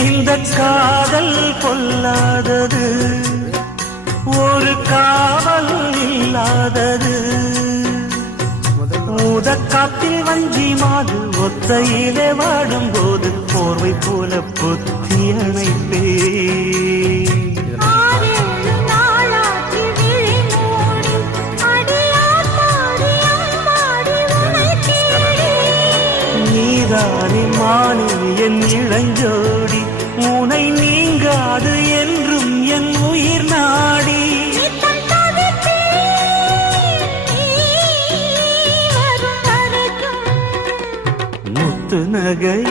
இந்த காதல் கொல்லாதது, ஒரு காவல் இல்லாதது. காத்தில் வஞ்சி மாது ஒத்தையிலே வாடும் போது போர்வை போல பொத்தி அணைப்பே. நீதானே மானே என் இளஞ்சோடி, உனை நீங்காது என்றும் என் உயிர் நாடி. முத்து நகை